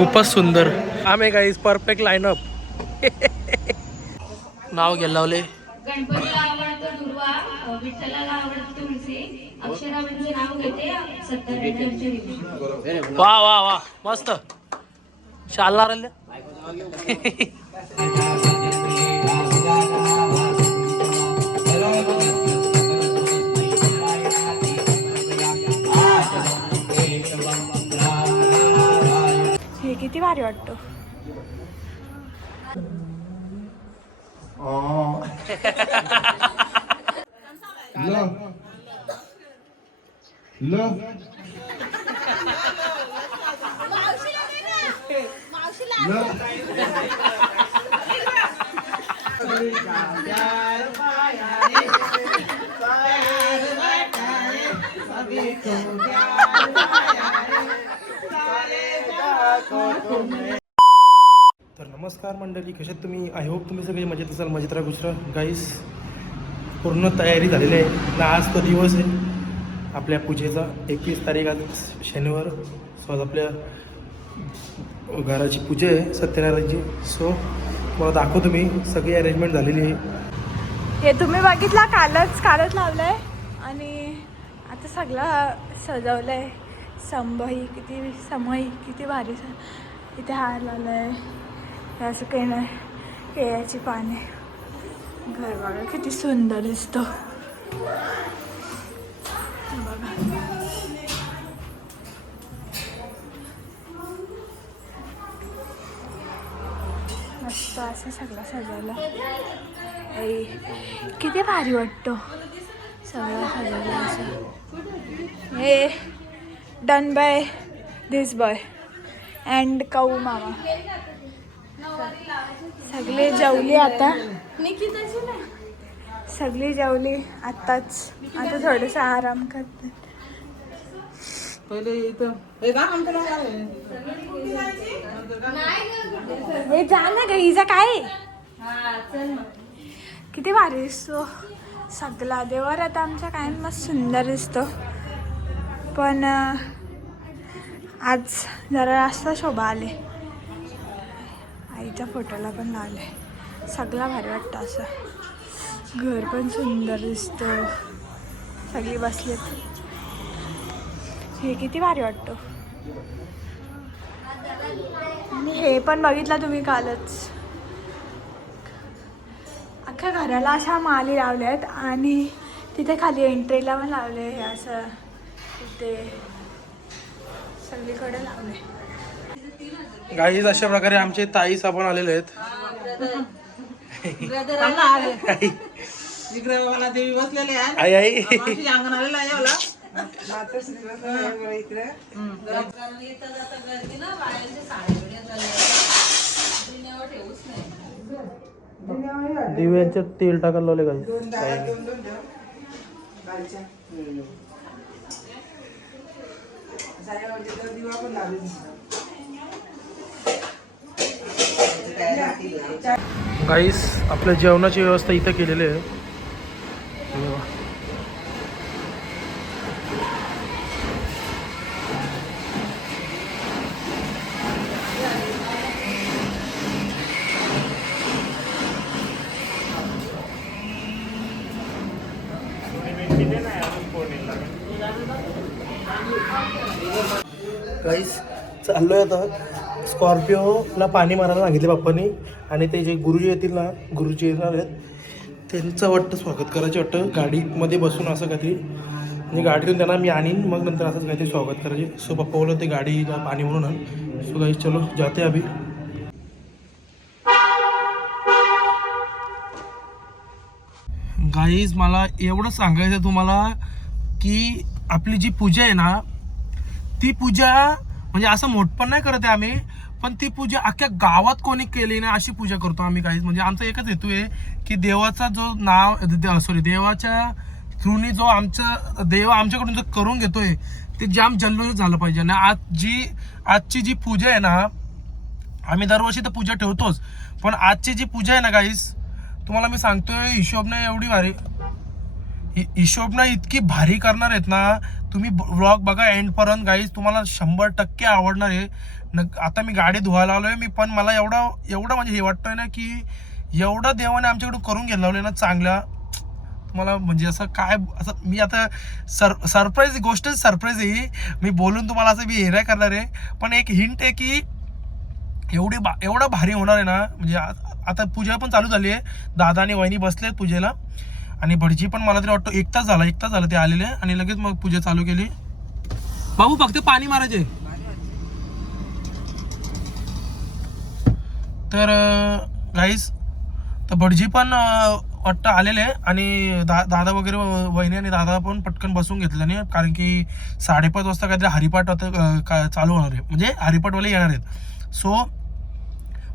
खूपच सुंदर आम्ही गाईज परफेक्ट लाईनअप. नाव घ्यायला लावले. गणपतीला आवडतं दुर्वा, विठ्ठलाला आवडतं तुळशी, अक्षराबाईंचं नाव घेते सत्यनारायणच्या दिवशी. वा वा वा मस्त चालणार. हे किती भारी वाटतं. तर नमस्कार मंडळी, कशात तुम्ही? आय होप तुम्ही सगळे मजेत असाल. मजेत राहा गुजरा गाईस. पूर्ण तयारी झालेली आहे ना. आज तो दिवस आहे आपल्या पूजेचा. 21 तारीख आज शनिवार. सो आज आपल्या घराची पूजा आहे सत्यनारायणची. सो मला दाखवतो मी सगळी अरेंजमेंट झालेली आहे. हे तुम्ही बघितला कालच लावलंय आणि आता सगळं सजवलंय. समई किती भारी. इथे हार लावलाय. हे असं काही नाही, केळ्याची पाने. घर बघा किती सुंदर दिसतो बघा. मस्त असं सगळं सजवलं. किती भारी वाटतो सगळं सजवलं असं. हे done by this boy and काऊ मामा. सगळे जेवली आता. सगळी जेवली आत्ताच. आता थोडंसं आराम करते. हे जा ना ग, हिचा काय किती भारी दिसतो सगळा. देवर आता आमचा काय मस्त सुंदर दिसतो. पण आज जरा जास्त शोभा आले. आईच्या फोटोला पण लावले. सगळा भारी वाटतं असं. घर पण सुंदर दिसतं. सगळी बसलेत. हे किती भारी वाटतं. आणि हे पण बघितलं तुम्ही कालच. अख्ख्या घराला अशा माली लावल्यात आणि तिथे खाली एंट्रीला पण लावले. हे असं तिथे सगळीकडे लावले. गाईज अशा प्रकारे आमचे ताई साबण आलेले आहेत. देवी बसलेले आई आई दिव्यांचे तेल टाकायला लावले गाईज. गाईस आपल्या जेवणाची व्यवस्था इथं केलेली आहे. गाईस चाललोय आता. स्कॉर्पिओला पाणी मारायला सांगितले पप्पांनी. आणि ते जे गुरुजी येतील ना, गुरुजी येणार आहेत, त्यांचं वाटतं स्वागत करायचं वाटतं. गाडीमध्ये बसून असं काहीतरी म्हणजे गाडीतून त्यांना मी आणीन, मग नंतर असंच काहीतरी स्वागत करायचे. सो पप्पा बोलत ते गाडीला पाणी म्हणून आण. सो गाईस चलो जाते अभि. गाईज मला एवढं सांगायचं आहे तुम्हाला की आपली जी पूजा आहे ना, ती पूजा म्हणजे असं मोठपण नाही करत आहे आम्ही, पण ती पूजा अख्ख्या गावात कोणी केली नाही अशी पूजा करतो आम्ही गाईज. म्हणजे आमचा एकच हेतू आहे की देवाचा जो देवाच्या थ्रूनी जो आमचा देव आमच्याकडून जो करून घेतोय ते जाम जल्लोष झालं पाहिजे. आणि आजची जी पूजा आहे ना, आम्ही दरवर्षी तर पूजा ठेवतोच, पण आजची जी पूजा आहे ना गाईज, तुम्हाला मी सांगतोय हिशोबने एवढी भारी, हिशोबने इतकी भारी करणार आहेत ना. तुम्ही व्लॉग बघा एंड पर्यंत गाईज, तुम्हाला 100% आवडणार आहे. आता मी गाडी धुवायला आलोय मी, पण मला एवढं म्हणजे हे वाटतंय ना की एवढं देवाने आमच्याकडून करून घ्यायला लावले ना चांगल्या. तुम्हाला म्हणजे असं काय, असं मी आता सरप्राईज गोष्ट सरप्राईज आहे, मी बोलून तुम्हाला असं मी हे नाही करणार आहे, पण एक हिंट आहे की एवढं भारी होणार आहे ना. म्हणजे आता पूजा पण चालू झाली आहे, दादा आणि वहिनी बसलेत पूजेला, आणि भटजी पण मला तरी वाटतं 1 तास झाला ते आलेले, आणि लगेच मग पूजा चालू केली. बाबू फक्त पाणी मारायचे. तर गाईस, तर भटजी पण वाटतं आलेले, आणि दादा वगैरे वहिनी आणि दादा पण पटकन बसून घेतलं नाही, कारण की 5:30 वाजता काहीतरी हरिपाठ आता चालू होणार आहे, म्हणजे हरिपाठवाले येणार आहेत. सो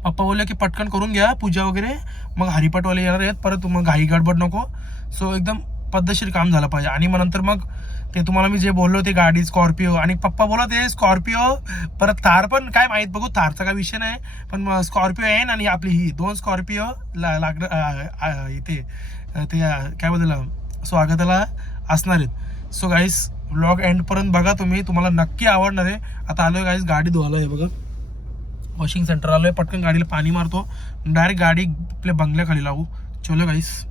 पप्पा बोलले की पटकन करून घ्या पूजा वगैरे, मग हरिपाठवाले येणार आहेत, परत मग घाई गडबड नको. सो एकदम पद्धतशीर काम झालं पाहिजे. आणि मग नंतर मग ते तुम्हाला मी जे बोललो ते गाडी स्कॉर्पिओ, आणि पप्पा बोलत ते स्कॉर्पिओ परत थार पण काय माहीत, बघू, थारचा काय विषय नाही, पण स्कॉर्पिओ आहे. आणि आपली ही 2 स्कॉर्पिओ इथे ते काय बोललं स्वागताला असणार आहेत. सो गाईस, व्लॉग एंडपर्यंत बघा तुम्ही, तुम्हाला नक्की आवडणार आहे. आता आलोय गाईस गाडी धुवायला, आहे बघा वॉशिंग सेंटर आलोय, पटकन गाडीला पाणी मारतो, डायरेक्ट गाडी आपल्या बंगल्याखाली लावू. चलो गाईस.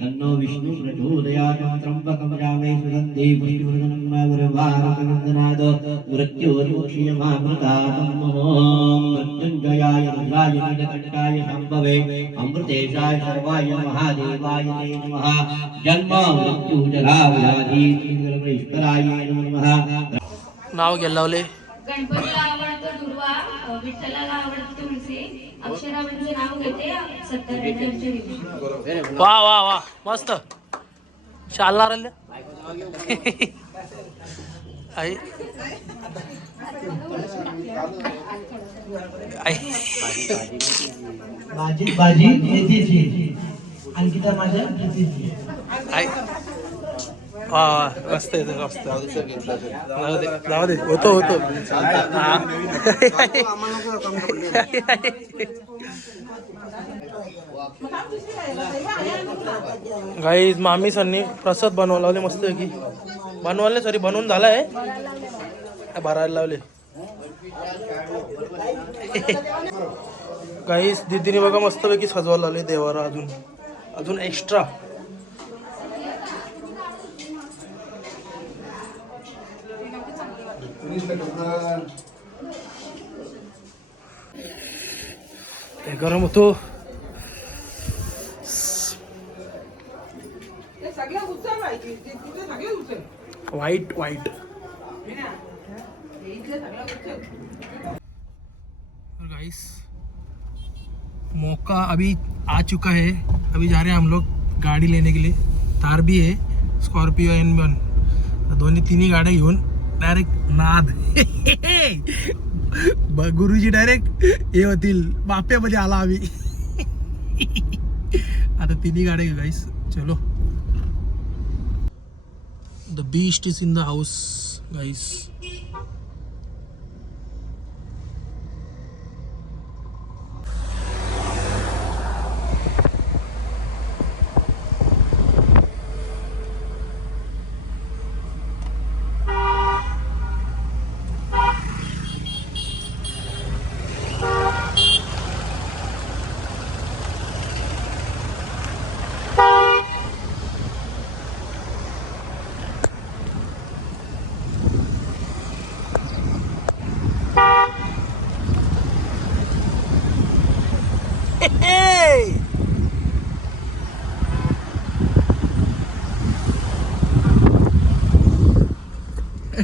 तन्नो विष्णु प्रचोदयात् त्र्यम्बकं जामे सुगन्धे पुष्टिवर्धनं वारुकनन्दनाद मृत्योर्मुक्षीयमामृतातं मृत्युञ्जयाय रुद्राय नीलकण्ठाय शम्भवे अमृतेशाय सर्वाय महादेवाय नमः जन्म मृत्यु जराव्याधि ईश्वराय नमः. नाव घ्यायला लावले. गणपतीला आवडतं दुर्वा, विठ्ठलाला आवडतं तुळशी, अक्षराबाईंचं नाव घेते सत्याग्रहाच्या दिवशी. वा वा वा, मस्त चालणार आई. बाजी प्रीतीची, अंकिता माझ्या प्रीतीची. आई वा वा, मस्त आहे मस्त. जाऊ दे होतो. गाईज मामी सनी प्रसाद बनवायला लावले मस्त की, बनवायला सॉरी बनवून झालाय, भरायला लावले. गाईज दीदीने बघा मस्तपैकी सजवायला लावले देवाला, अजून एक्स्ट्रा. गरम होतो. वाइट गाइस, मौका अभी आ चुका है. अभी जा रहे हैं हम लोग गाड़ी लेने के लिए. थार भी है, स्कॉर्पियो N1, तिन्ही गाड्या घेऊन डायरेक्ट नाद. गुरुजी डायरेक्ट हे होतील बाप्यामध्ये आला आम्ही. आता तिन्ही गाड्या घेऊ गाईस. चलो, the beast is in the house guys.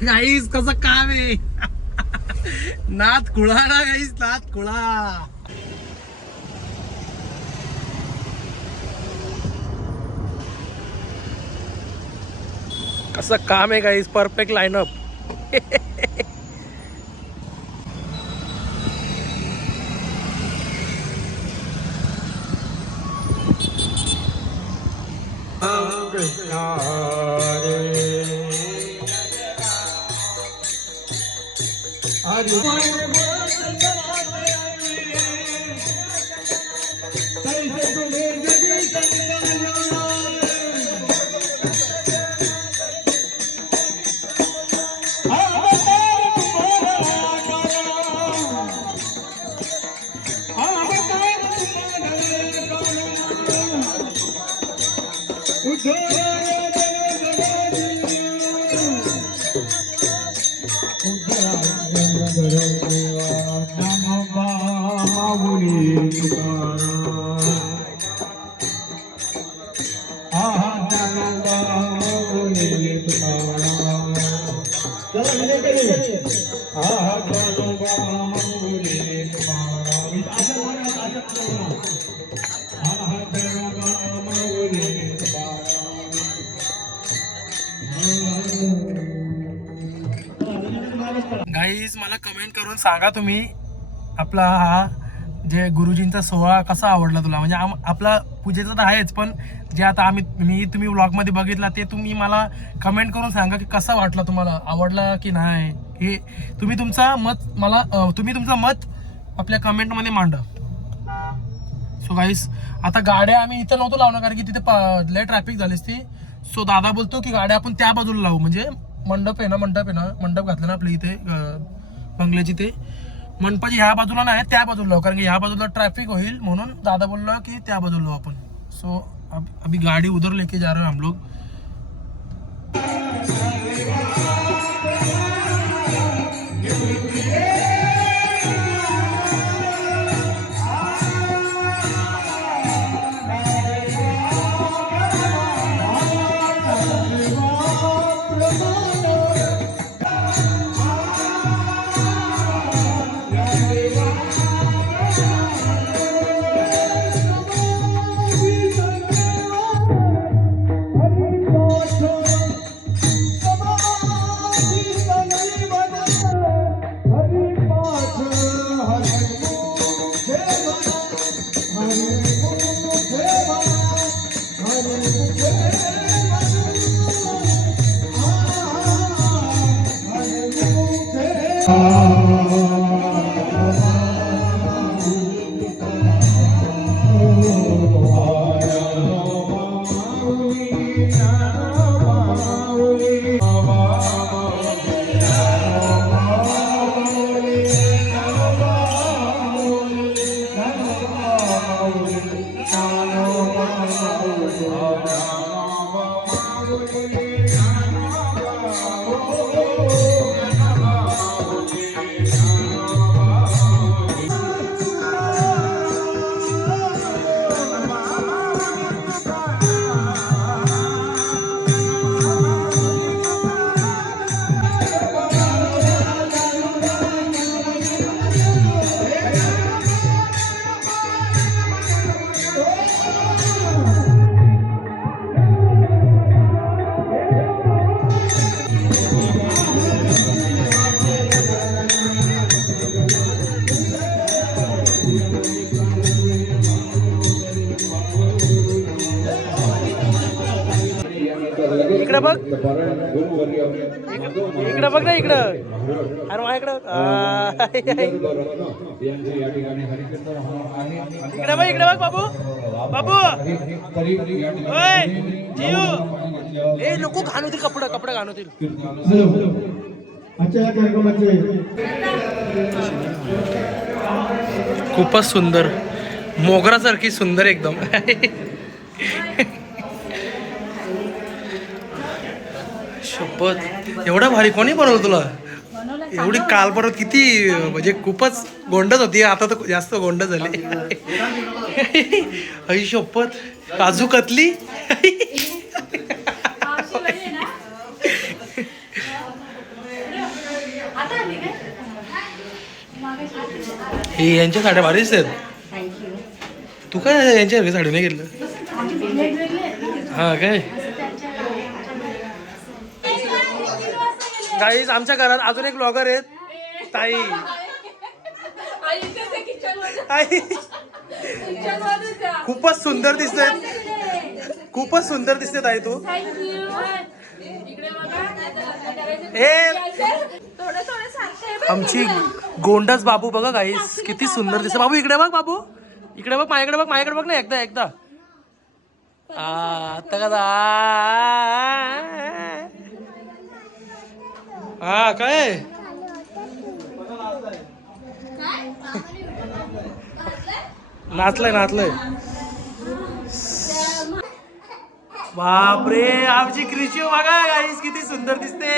Guys कसं काम आहे. नाथ खुळा ना गाईस, नाथ खुळा. कसं काम आहे गाईस, परफेक्ट लाईनअप. कृष्ण हरे गाईज मला कमेंट करून सांगा तुम्ही आपला हा जे गुरुजींचा सोहळा कसा आवडला तुला. म्हणजे आपला पूजेचं तर आहेच, पण जे आता तुम्ही व्लॉगमध्ये बघितला ते तुम्ही मला कमेंट करून सांगा की कसा वाटला तुम्हाला, आवडला की नाही. हे तुम्ही तुमचं मत आपल्या कमेंटमध्ये मांडा. सो गाईस आता गाड्या आम्ही इथं नव्हतो लावणार कारण की तिथे लय ट्रॅफिक झालीच ती. सो दादा बोलतो की गाड्या आपण त्या बाजूला लावू, म्हणजे मंडप घातलं ना आपल्या इथे बंगल्याची, ते मंडपाची ह्या बाजूला नाही त्या बाजूला लावू कारण की ह्या बाजूला ट्रॅफिक होईल, म्हणून दादा बोलला की त्या बाजूला लावू आपण. सो अभी गाड़ी उधर लेके जा रहे हैं हम लोग. इकडे बघ, इकडे बघ ना, इकडं. अरे माझ्याकडं इकडे बघ बाबू, बाबू ए नको घाणवतील कपडे घाणवतील. खूपच सुंदर, मोगरासारखी सुंदर एकदम. शपथ, एवढा भारी कोणी बनवलं तुला? एवढी काल परत किती, म्हणजे खूपच गोंडच होती, आता तर जास्त गोंड झाली. आई शपथ, काजू कतली. हे यांच्या साड्या भारीच आहेत. तू काय यांच्या साडी नाही घेतलं? हा काय गाईज, आमच्या घरात अजून एक ब्लॉगर आहेत, ताई. खूपच सुंदर दिसत आहेत, खूपच सुंदर दिसते ताई तू. आमची गोंडस बाबू बघा गाईस किती सुंदर दिसते. बाबू इकडे बघ, बाबू इकडे बघ, माझ्याकडे बघ ना एकदा. आता कसा हा काय नाचलंय. बापरे आमची कृषी बघा गाईस किती सुंदर दिसते.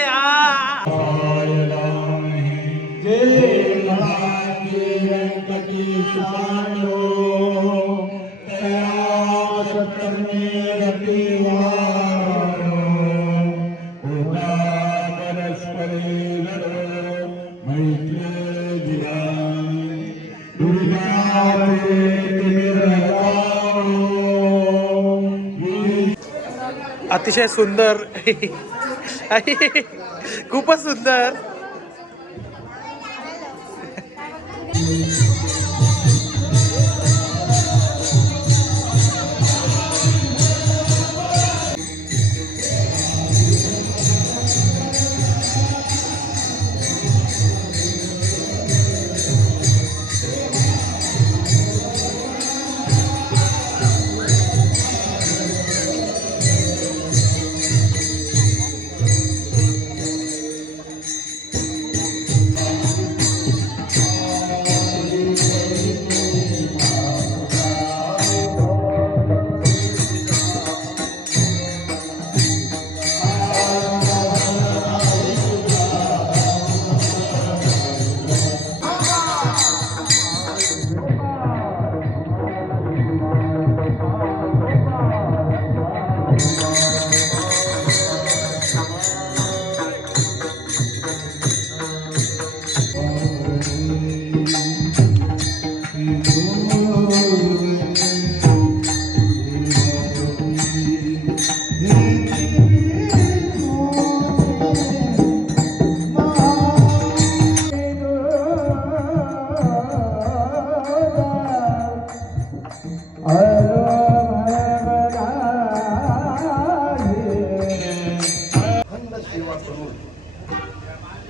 अतिशय सुंदर. खूपच सुंदर.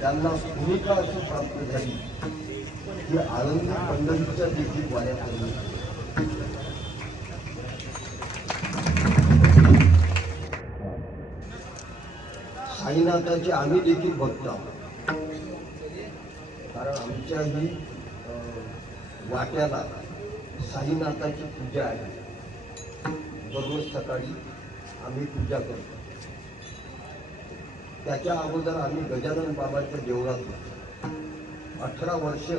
त्यांना भूमिका असं प्राप्त झाली की आनंद पंढरीच्या देखील वाऱ्या पडली. साईनाथाचे आम्ही देखील भक्त आहोत, कारण आमच्याही वाट्याला साईनाथाची पूजा आहे. दररोज सकाळी आम्ही पूजा करतो. त्याच्या अगोदर आम्ही गजानन बाबाच्या देवळात 18 वर्ष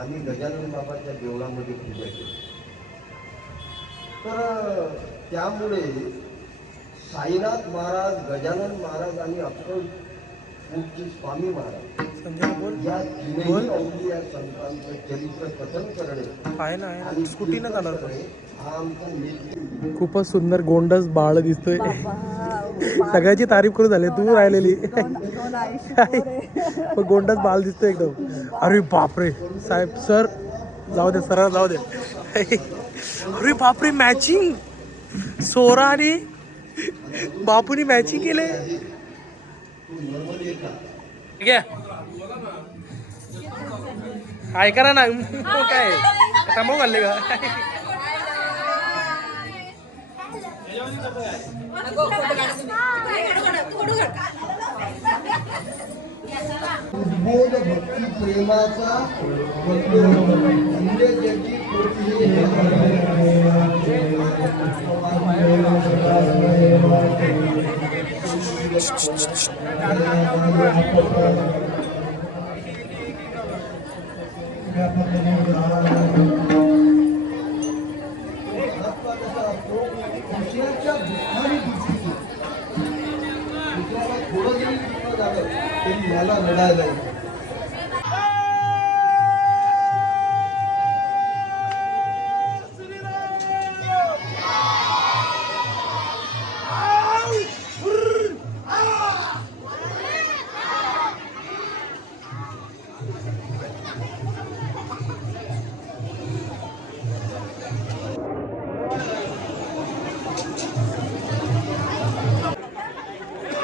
आम्ही गजानन बाबाच्या देवळामध्ये पूजा केली. तर त्यामुळे साईनाथ महाराज, गजानन महाराज आणि अक्कलकोटचे स्वामी महाराज या तीनही अवलिया संतांचं चरित्र कथन करणे आणि स्कूटीनं जाणार तो. हा आमचा नेतृत्व. खूपच सुंदर गोंडस बाळ दिसतोय. सगळ्याची तारीफ करू झाली, तू राहिलेली. गोंडस बाळ दिसतोय एकदम. अरे बापरे साहेब, सर जाऊ दे, सरळ जाऊ दे. अरे बापरे, मॅचिंग सोरा आणि बापूनी मॅचिंग केले. काय करा ना काय थांबव घालले का. उद्बोध भक्ती प्रेमाचा म्हणजे ज्याची दुसऱ्याच्या दुःखाने दुःखी, दुसऱ्याला थोडं जरी दुःख झालं तरी मला रडायला येतं.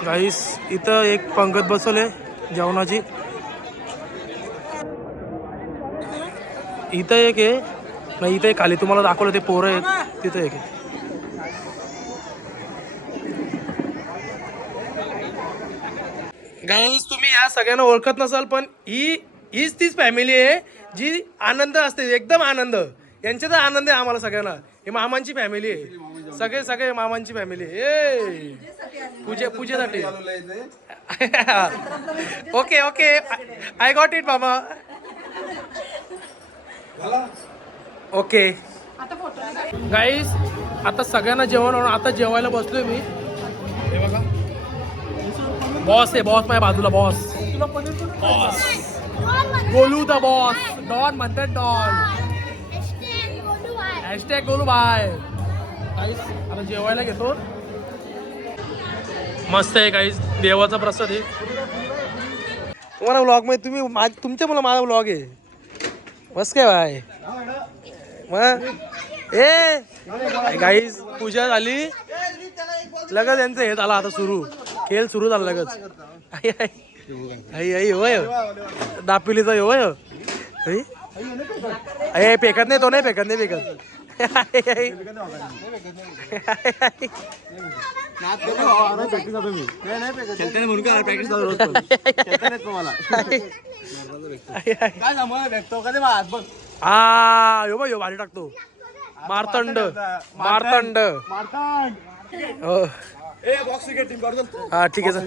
गाईस इथं एक पंगत बसवले जेवणाची. इथं एक आहे नाही, इथं एक खाली तुम्हाला दाखवलं ते पोरं आहेत तिथं एक आहे. गाईस तुम्ही या सगळ्यांना ओळखत नसाल पण हीच तीच फॅमिली आहे जी आनंद असते, एकदम आनंद. यांच्यात आनंद आहे आम्हाला सगळ्यांना. ही मामांची फॅमिली आहे, सगळे सगळे मामांची फॅमिली आहे. पूजेसाठी. Okay okay I got it मामा. ओके गाईस आता सगळ्यांना जेवण आणून आता जेवायला बसलोय मी. हे बघा बॉस आहे, बॉस माझ्या बाजूला boss. Golu the boss. Don म्हणतात don. Hashtag Golu bye. Guys आता जेवायला घेतो. मस्त आहे गाईस, देवाचा प्रसाद आहे. तुम्हाला व्लॉग मध्ये तुम्ही तुमच्या मला माझा व्लॉग आहे. मस्त काय बाय मग. ए गाईस पूजा झाली लगेच यांचं हे झालं आता सुरू. खेळ सुरू झाला लगेच. आई आई होय दापिलीचा होय. आई फेकत नाही तो, नाही फेकत नाही फेकत. हा यो बाई भारी टाकतो. मारतंड मारतंड. हो हा ठीक आहे सर.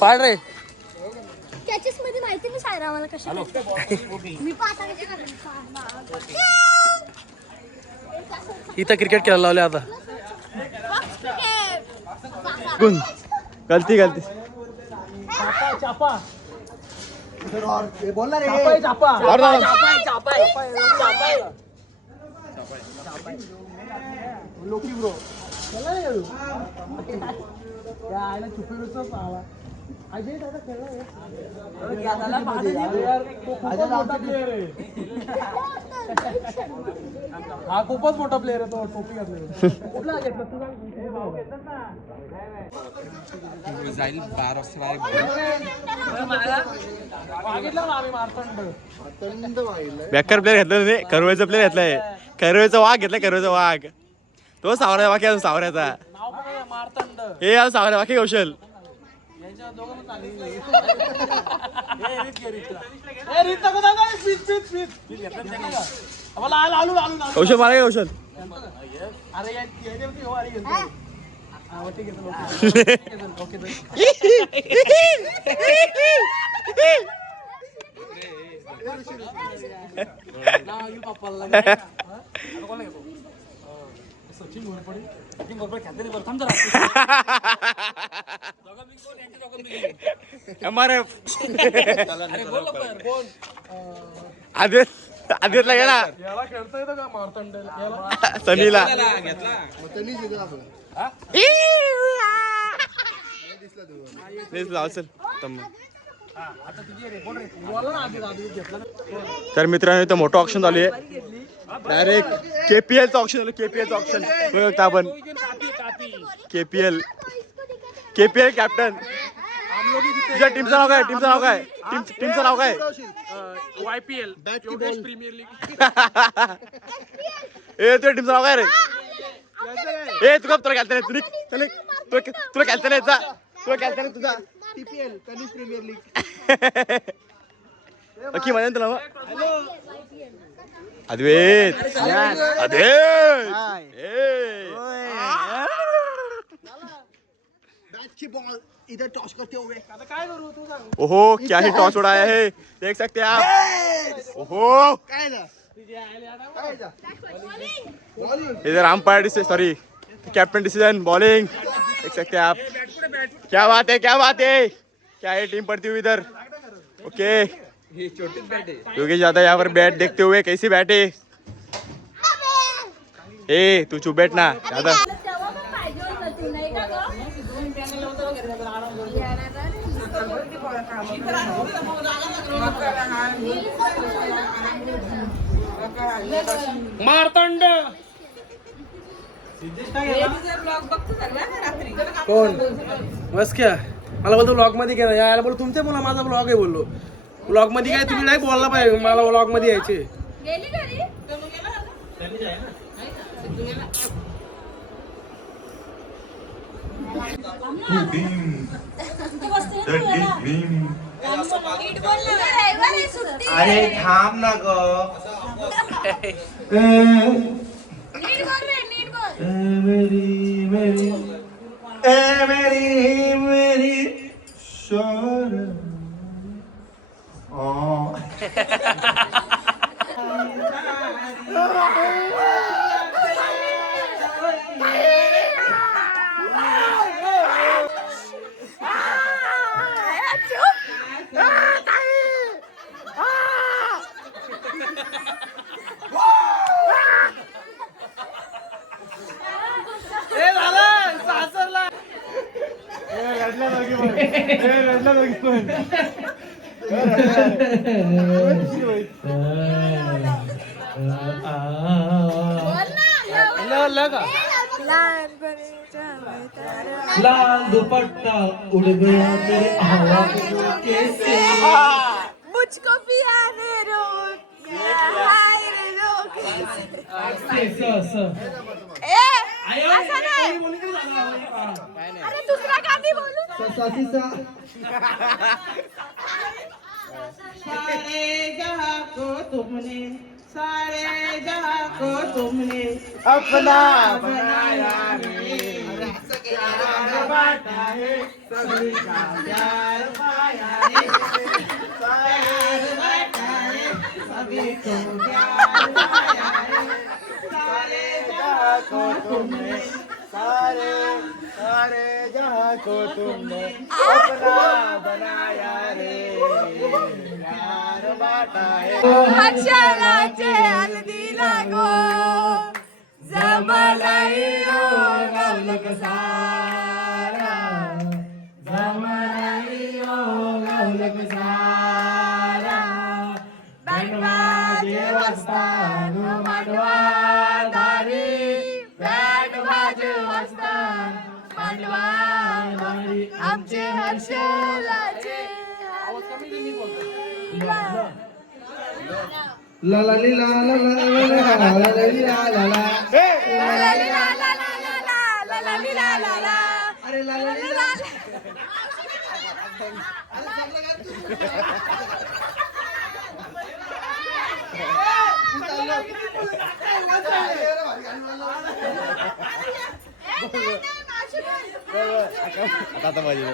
पाड रे त्याचीच मध्ये माहिती नाही सायरा मला कशा मी इथं क्रिकेट खेळायला लावले आता. गलती गलती चापा लोकी ब्रो अजय दादा हा खूपच मोठा प्लेअर आहे तो. टोपी घातली कुठला घेतला तुझा जाईल 12 वाजता. बेकार प्लेअर घेतला तुम्ही. करवेचा प्लेअर घेतलाय. करवेचा वाघ घेतलाय. करवेचा वाघ तो सावऱ्या वाक्य अजून सावऱ्याचा. हे अजून सावऱ्या वाक्य कौशल. कौशल मारा कौशल. आदितला गेला खेळता येतं का मारतंड सनीला. तर मित्रांनो इथं मोठं ऑप्शन चालू आहे. डायरेक्ट केपीएलचं ऑप्शन झालं. केपीएलचं ऑप्शन बघता आपण. KPL captain. तुझ्या टीमचं नाव काय? टीमचं नाव काय? टीमचं नाव काय? YPL premier league. ए तुझ्या टीमचं नाव काय रे? ए तुला खेळता नाही. तुला खेळता नाही. तुला खेळता नाही तुझा TPL कनिष्ठ प्रीमियर लीग. बाकी माझ्या तुला अद्वैत बैट की बॉल इधर टॉस करते हुए. ओहो क्या ही टॉस उड़ाया है, देख सकते हैं आप. ओहो इधर umpire decision, sorry captain decision, bowling देख सकते हैं आप. क्या बात है, क्या बात है, क्या है टीम पड़ती हुई इधर. ओके योगेश यादव यहाँ पर बैट देखते हुए. कैसी बैट है? ए तू चुप बैठ ना यादव. मारतंड कोण बस क्या मला बोलतो ब्लॉग मध्ये गेला यायला बोल तुमच्या मुला माझा ब्लॉग आहे बोललो ब्लॉग मध्ये काय तुम्ही नाही बोलला पाहिजे मला ब्लॉग मध्ये यायचे अरे थांब ना ग मेरी शोर लाल दुपट्टा उड़ गया तेरे हवा कैसे मुझको पियाने रोक हाय रे रोक ए असं नाही अरे दुसरा गाणी बोलू सारे जहां को तुमने अपना बनाया रे प्यार बांटा है सभी का प्यार पाया है प्यार बांटा है सभी को प्यार पाया है सारे जहां को तुमने सारे जहां को तुमने अपना बनाया रे प्यार बांटा है अक्षराचे हल्दी लागो जमलाई ओ गवलक सारा जमलाई ओ गवलक सारा बंडवा देवस्थान मांडवा दारी बंडवा देवस्थान मांडवा दारी आमचे हर्षलाचे ला ला ली ला ला ला ला ला ला ली ला ला ला अरे ला ला ली ला आता पाहिजे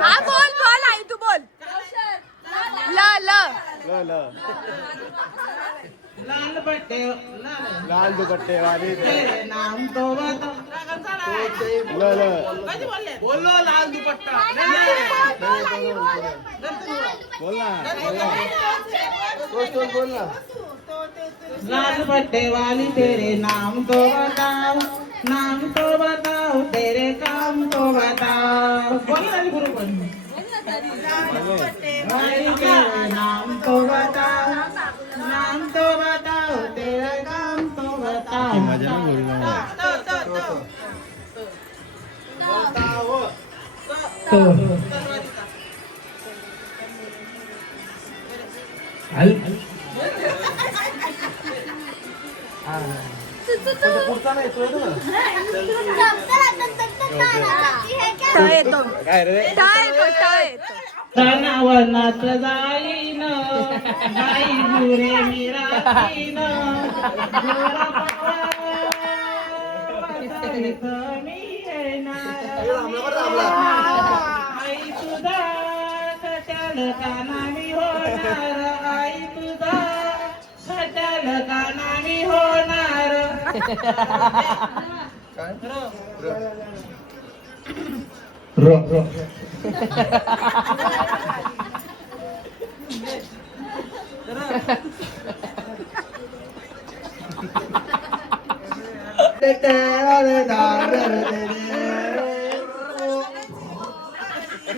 हा बोल बोल आई तू बोल ल ल लाल दुपट्टे वाली नाम तो बता बोलो लाल दुपट्टा लाल पट्टे वाली तेरे नाम तो बताओ तेरे काम तो बताओ बोल गुरु वाली तेरे नाम तो बताओ तेरा काम तो बताओ पुढचा नाही तो येतो काय रे तनावनात जाईन बाई गुरे मीरा आई तुझा कशाल कानामी होणार आई तुझा कशाल कानामी होणार